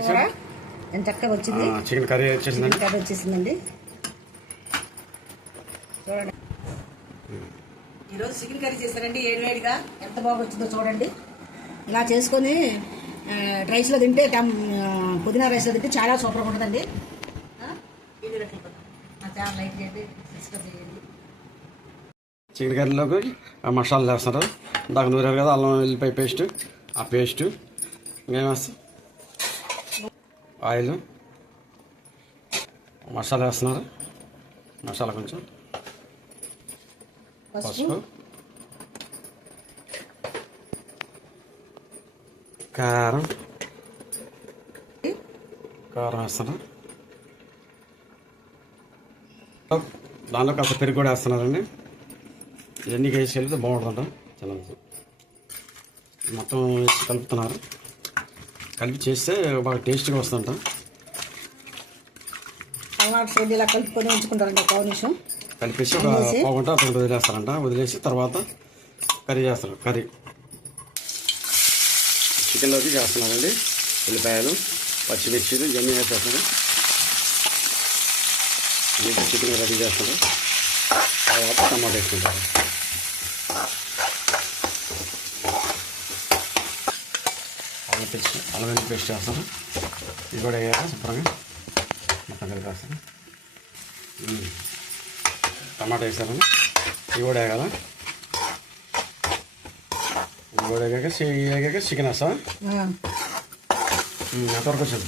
ఎంత చక్కగా వచ్చింది. చికెన్ కర్రీ వచ్చేసిందండి. చూడండి, ఈరోజు చికెన్ కర్రీ చేశారండి వేడివేడిగా. ఎంత బాగా వచ్చిందో చూడండి. ఇలా చేసుకొని రైస్లో తింటే పుదీనా రైస్లో తింటే చాలా సూపర్గా ఉంటుందండి. చాలా లైక్ చేయండి, సబ్స్క్రైబ్ చేయండి. చికెన్ కర్రీలోకి మసాలా వేస్తారు. దాకా నూరారు కదా, అల్లం వెల్లిపాయ పేస్ట్, ఆ పేస్ట్ ఇంకేం వేస్తాం, ఆయిల్, మసాలా వేస్తున్నారు. మసాలా కొంచెం పసుపు, కారం వేస్తున్నారు. దానిలో కాస్త పెరుగు కూడా వేస్తున్నారండి. ఇవన్నీ వేసి కలిపితే బాగుంటుందంట. చాలా మొత్తం కలుపుతున్నారు. కలిపి చేస్తే బాగా టేస్ట్గా వస్తుందంట. టమాటా ఇలా కలుపుకొని ఉంచుకుంటారండి ఒక నిమిషం. కలిపేసి ఒక పావుగంట అతను వదిలేస్తారంట. వదిలేసి తర్వాత కర్రీ చేస్తారు. కర్రీ చికెన్లోకి చేస్తున్నారండి. ఉల్లిపాయలు, పచ్చిమిర్చీలు ఇవన్నీ వేసేస్తారు. చికెన్ రెడీ చేస్తారు. తర్వాత టమాటా వేసుకుంటారు. అల్లం వెల్లుల్లి పేస్ట్ చేస్తారు. ఇది కూడా వేయాలి. శుభ్రంగా మొత్తం కలిపేస్తారు. టమాటా వేసారని ఇవి కూడా వేయాలి. ఇది కూడా వేగాక చికెన్ వేస్తావా? ఎంతవరకు వచ్చింది?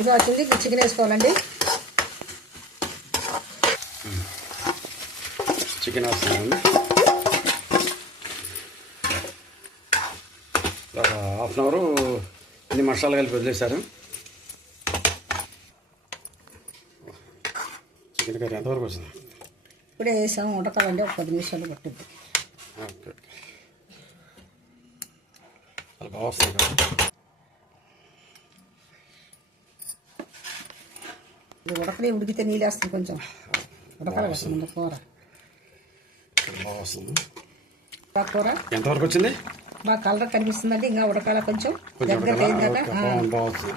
ఇది వచ్చింది. చికెన్ వేసుకోవాలండి. చికెన్ వేస్తున్నామండి. ఒక హాఫ్ అన్ అవర్ ఇన్ని మసాలా కలిపి వదిలేశారు. చికెన్ కర్రీ ఎంతవరకు వచ్చింది? ఇప్పుడే వేసాము. ఉడకాలండి, ఒక 10 నిమిషాలు పట్టుద్ది. ఓకే, చాలా బాగా వస్తుంది కదా. ఇది ఉడకలే, ఉడికితే నీళ్ళు వేస్తుంది. కొంచెం ఉడకాలి వస్తుంది కూర. బాగా వస్తుంది. కూర ఎంతవరకు వచ్చింది? బాగా కలర్ కనిపిస్తుందండి. ఇంకా ఉడకాల కొంచెం దగ్గర అయిందాక బాగా వస్తుంది.